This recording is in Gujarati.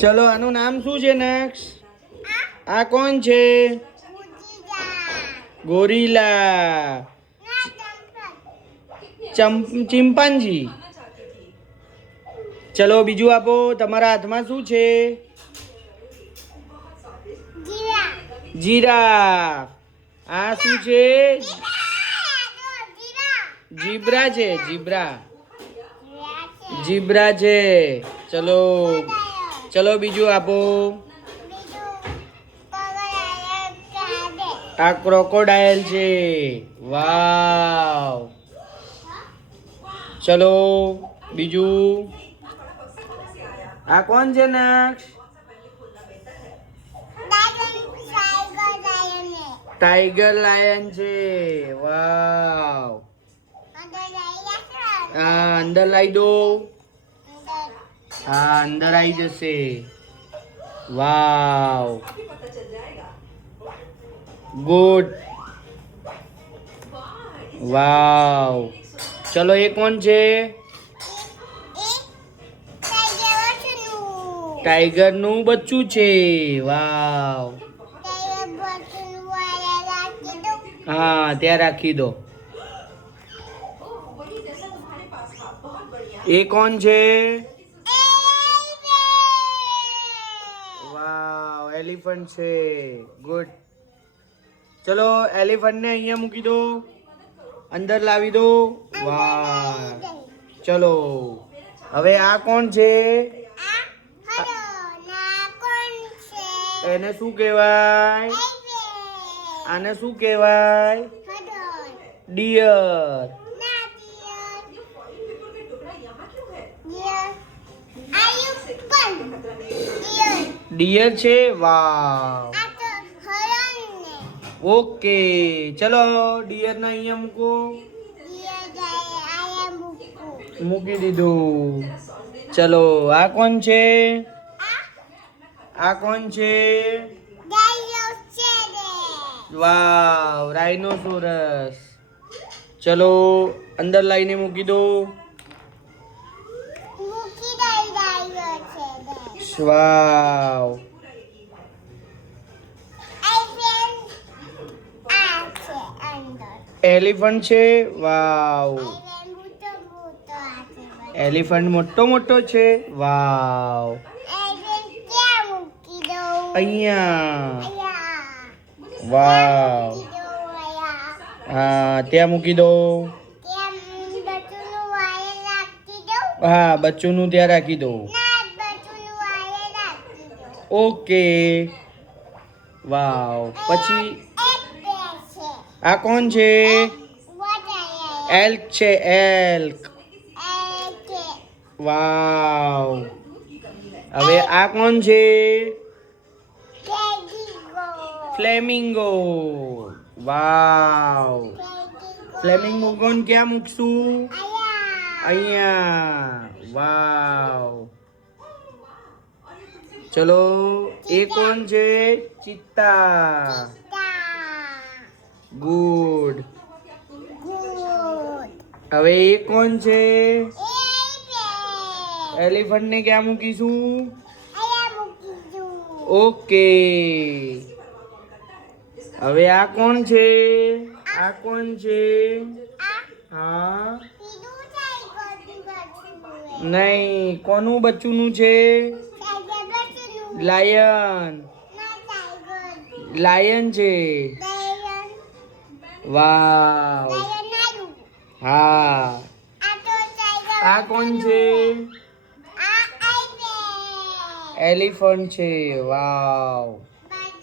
ચલો આનું નામ શું છે નેક્સ્ટ? આ કોણ છે? ગોરીલા. ચિમ્પાન્જી. ચલો બીજું આપો. તમારા હાથમાં શું છે? જીરાફ. આ શું છે? જીબ્રા છે. જીબ્રા છે. ચલો બીજું આપો. આ ક્રોકોડાઇલ છે. વાવ. ચલો બીજું. આ કોણ છે નેક્સ્ટ? ટાઈગર લાયન છે. વાવ. હા અંદર લાવી દો. હા અંદર આવી જશે. Wow good. વાવ. ચલો એ કોણ છે? ટાઈગર નું બચ્ચું છે. વાવ. હા ત્યાં રાખી દો. એ કોણ છે? વાવ એલિફન્ટ છે. ગુડ. ચલો એલિફન્ટ ને અહીંયા મૂકી દો. અંદર લાવી દો. વાહ. ચલો હવે આ કોણ છે? એને શું કહેવાય? આને શું કહેવાય? ડિયર. ડિયર છે. વાવ. ઓકે ચલો ડિયર ને અહીંયા મૂકો. મૂકી દીધું. ચલો આ કોણ છે? આ કોણ છે? વાવ રાઇનોસોરસ. ચલો અંદર લાઈને મૂકી દો. વાવ. એલિફન્ટ છે. વાવ એલિફન્ટ મોટો છે. વાવ અહીંયા. વાવ હા ત્યાં મૂકી દો. હા બચ્ચુંનું ત્યાં રાખી દો. ઓકે. વાવ પછી આ કોણ છે? એલ્ક છે. એલ્ક. વાવ. હવે આ કોણ છે? ફ્લેમિંગો. વાવ. ફ્લેમિંગો કોણ ક્યાં મૂકશું? અહીંયા. વાવ. ચલો એ કોણ છે? ચિત્તા. ગુડ. હવે એ કોણ છે? એલિફન્ટ ને ક્યાં મૂકીશું? ઓકે. હવે આ કોણ છે? આ કોણ છે? હા નહીં કોનું બચ્ચુંનું છે? લાયન. લાયન છે. વાવ. હા આ કોણ છે? એલિફન્ટ છે. વાવ.